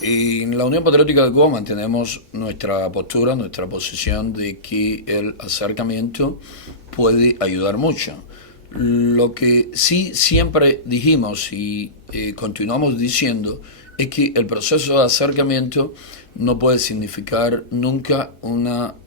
Y en la Unión Patriótica de Cuba mantenemos nuestra postura, nuestra posición de que el acercamiento puede ayudar mucho. Lo que sí siempre dijimos y continuamos diciendo es que el proceso de acercamiento no puede significar nunca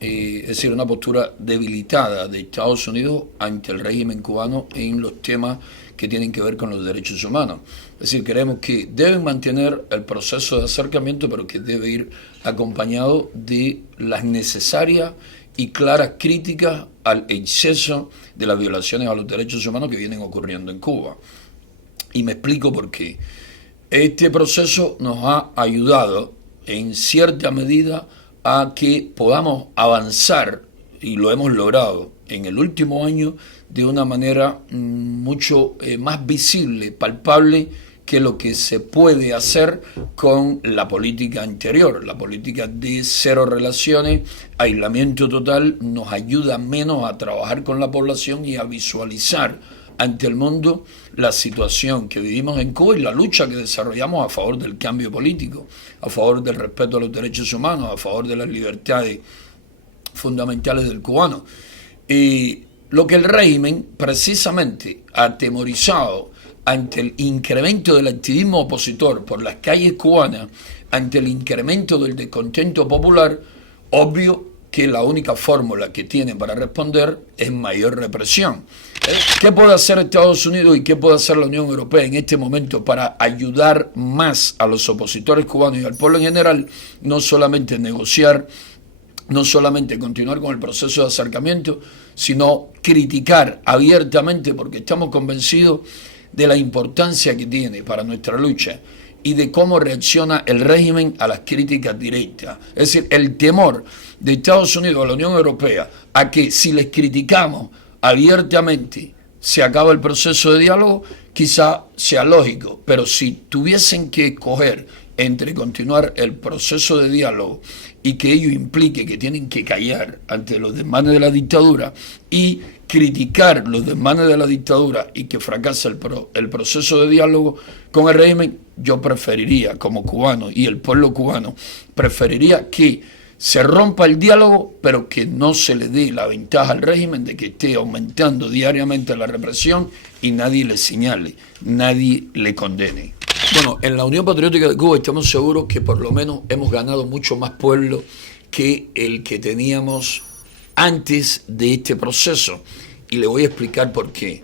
es decir, una postura debilitada de Estados Unidos ante el régimen cubano en los temas que tienen que ver con los derechos humanos. Es decir, creemos que deben mantener el proceso de acercamiento, pero que debe ir acompañado de las necesarias y claras críticas al exceso de las violaciones a los derechos humanos que vienen ocurriendo en Cuba. Y me explico por qué. Este proceso nos ha ayudado en cierta medida a que podamos avanzar, y lo hemos logrado en el último año de una manera mucho más visible, palpable, que lo que se puede hacer con la política anterior. La política de cero relaciones, aislamiento total, nos ayuda menos a trabajar con la población y a visualizar ante el mundo la situación que vivimos en Cuba y la lucha que desarrollamos a favor del cambio político, a favor del respeto a los derechos humanos, a favor de las libertades fundamentales del cubano. Lo que el régimen, precisamente atemorizado ante el incremento del activismo opositor por las calles cubanas, ante el incremento del descontento popular, obvio que la única fórmula que tiene para responder es mayor represión. ¿Qué puede hacer Estados Unidos y qué puede hacer la Unión Europea en este momento para ayudar más a los opositores cubanos y al pueblo en general? No solamente negociar, no solamente continuar con el proceso de acercamiento, sino criticar abiertamente, porque estamos convencidos de la importancia que tiene para nuestra lucha y de cómo reacciona el régimen a las críticas directas. Es decir, el temor de Estados Unidos a la Unión Europea a que si les criticamos abiertamente se acaba el proceso de diálogo, quizá sea lógico, pero si tuviesen que escoger entre continuar el proceso de diálogo y que ello implique que tienen que callar ante los desmanes de la dictadura y criticar los desmanes de la dictadura y que fracasa el proceso de diálogo con el régimen, yo preferiría, como cubano y el pueblo cubano, preferiría que se rompa el diálogo, pero que no se le dé la ventaja al régimen de que esté aumentando diariamente la represión y nadie le señale, nadie le condene. Bueno, en la Unión Patriótica de Cuba estamos seguros que por lo menos hemos ganado mucho más pueblo que el que teníamos antes de este proceso. Y le voy a explicar por qué.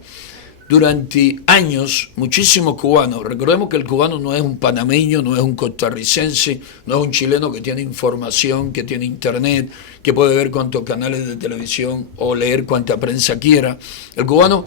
Durante años, muchísimos cubanos, recordemos que el cubano no es un panameño, no es un costarricense, no es un chileno que tiene información, que tiene internet, que puede ver cuantos canales de televisión o leer cuanta prensa quiera. El cubano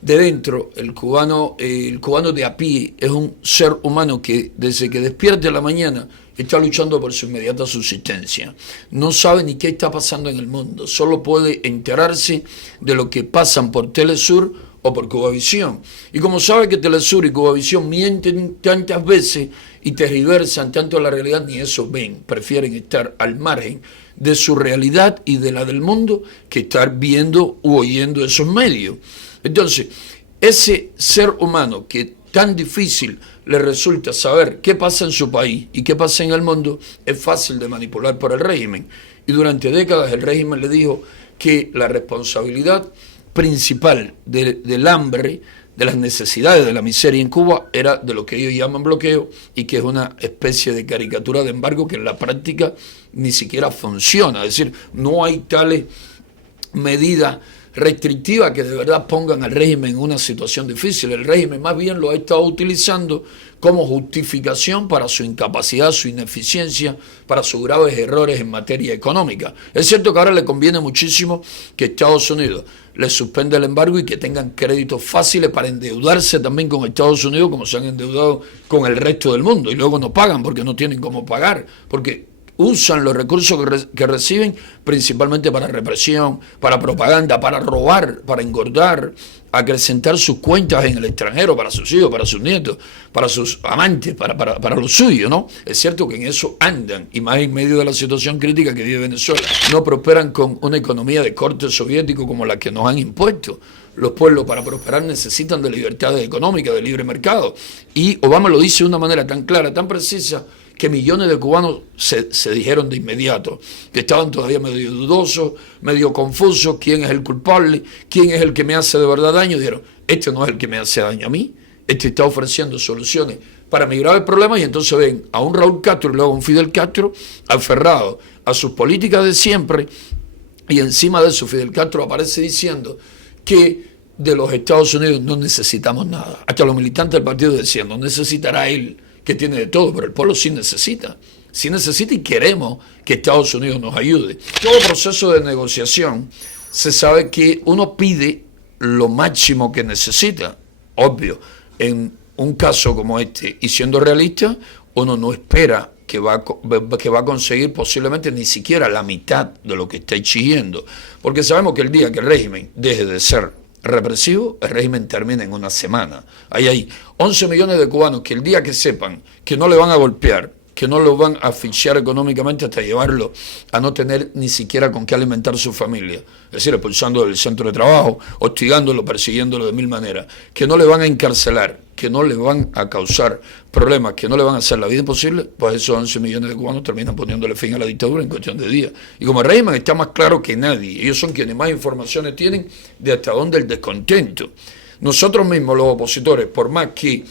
de dentro, el cubano de a pie, es un ser humano que desde que despierta en la mañana está luchando por su inmediata subsistencia. No sabe ni qué está pasando en el mundo, solo puede enterarse de lo que pasan por Telesur o por Cubavisión. Y como sabe que Telesur y Cubavisión mienten tantas veces y tergiversan tanto la realidad, ni eso ven, prefieren estar al margen de su realidad y de la del mundo que estar viendo u oyendo esos medios. Entonces, ese ser humano que tan difícil le resulta saber qué pasa en su país y qué pasa en el mundo, es fácil de manipular por el régimen. Y durante décadas el régimen le dijo que la responsabilidad principal del hambre, de las necesidades, de la miseria en Cuba, era de lo que ellos llaman bloqueo y que es una especie de caricatura de embargo que en la práctica ni siquiera funciona. Es decir, no hay tales medidas restrictivas que de verdad pongan al régimen en una situación difícil. El régimen más bien lo ha estado utilizando como justificación para su incapacidad, su ineficiencia, para sus graves errores en materia económica. Es cierto que ahora le conviene muchísimo que Estados Unidos le suspenda el embargo y que tengan créditos fáciles para endeudarse también con Estados Unidos como se han endeudado con el resto del mundo y luego no pagan porque no tienen cómo pagar, porque usan los recursos que reciben principalmente para represión, para propaganda, para robar, para engordar, acrecentar sus cuentas en el extranjero para sus hijos, para sus nietos, para sus amantes, para los suyos, ¿no? Es cierto que en eso andan, y más en medio de la situación crítica que vive Venezuela. No prosperan con una economía de corte soviético como la que nos han impuesto. Los pueblos para prosperar necesitan de libertades económicas, de libre mercado. Y Obama lo dice de una manera tan clara, tan precisa, que millones de cubanos se dijeron de inmediato, que estaban todavía medio dudosos, medio confusos, quién es el culpable, quién es el que me hace de verdad daño. Dijeron, este no es el que me hace daño a mí, este está ofreciendo soluciones para mi grave problema, y entonces ven a un Raúl Castro y luego a un Fidel Castro aferrado a sus políticas de siempre, y encima de eso Fidel Castro aparece diciendo que de los Estados Unidos no necesitamos nada. Hasta los militantes del partido decían, no necesitará él, que tiene de todo, pero el pueblo sí necesita y queremos que Estados Unidos nos ayude. Todo proceso de negociación se sabe que uno pide lo máximo que necesita, obvio. En un caso como este, y siendo realista, uno no espera que va a conseguir posiblemente ni siquiera la mitad de lo que está exigiendo, porque sabemos que el día que el régimen deje de ser represivo, el régimen termina en una semana. Ahí hay 11 millones de cubanos que el día que sepan que no le van a golpear, que no lo van a asfixiar económicamente hasta llevarlo a no tener ni siquiera con qué alimentar su familia, es decir, expulsándolo del centro de trabajo, hostigándolo, persiguiéndolo de mil maneras, que no le van a encarcelar, que no le van a causar problemas, que no le van a hacer la vida imposible, pues esos 11 millones de cubanos terminan poniéndole fin a la dictadura en cuestión de días. Y como el régimen está más claro que nadie, ellos son quienes más informaciones tienen de hasta dónde el descontento. Nosotros mismos, los opositores, por más que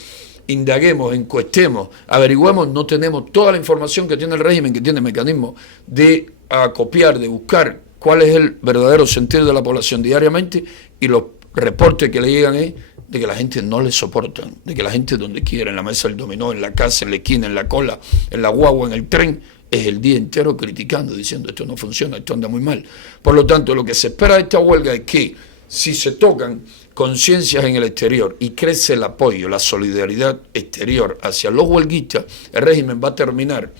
indaguemos, encuestemos, averigüemos, no tenemos toda la información que tiene el régimen, que tiene mecanismos de acopiar, de buscar cuál es el verdadero sentir de la población diariamente, y los reportes que le llegan es de que la gente no le soportan, de que la gente donde quiera, en la mesa del dominó, en la casa, en la esquina, en la cola, en la guagua, en el tren, es el día entero criticando, diciendo esto no funciona, esto anda muy mal. Por lo tanto, lo que se espera de esta huelga es que si se tocan conciencias en el exterior y crece el apoyo, la solidaridad exterior hacia los huelguistas, el régimen va a terminar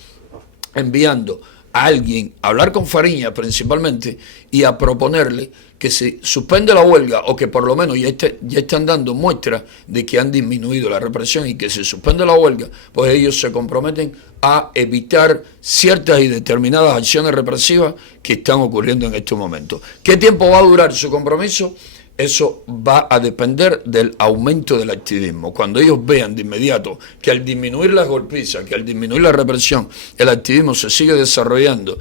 enviando a alguien a hablar con Fariña principalmente y a proponerle que se suspende la huelga, o que por lo menos ya están dando muestras de que han disminuido la represión, y que se suspende la huelga, pues ellos se comprometen a evitar ciertas y determinadas acciones represivas que están ocurriendo en estos momentos. ¿Qué tiempo va a durar su compromiso? Eso va a depender del aumento del activismo. Cuando ellos vean de inmediato que al disminuir las golpizas, que al disminuir la represión, el activismo se sigue desarrollando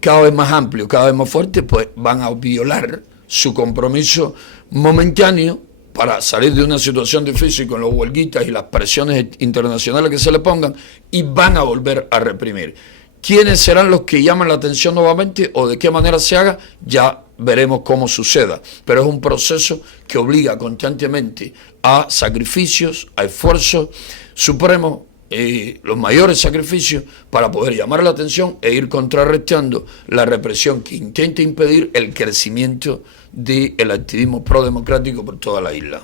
cada vez más amplio, cada vez más fuerte, pues van a violar su compromiso momentáneo para salir de una situación difícil con los huelguistas y las presiones internacionales que se le pongan, y van a volver a reprimir. ¿Quiénes serán los que llaman la atención nuevamente o de qué manera se haga? Ya veremos cómo suceda, pero es un proceso que obliga constantemente a sacrificios, a esfuerzos supremos, los mayores sacrificios, para poder llamar la atención e ir contrarrestando la represión que intenta impedir el crecimiento del activismo prodemocrático por toda la isla.